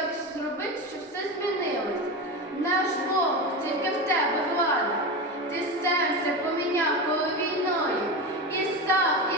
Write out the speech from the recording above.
так зробити, щоб все змінилось. Наш Бог, тільки в тебе влада. Ти серце поміняв коло війною. І сам, і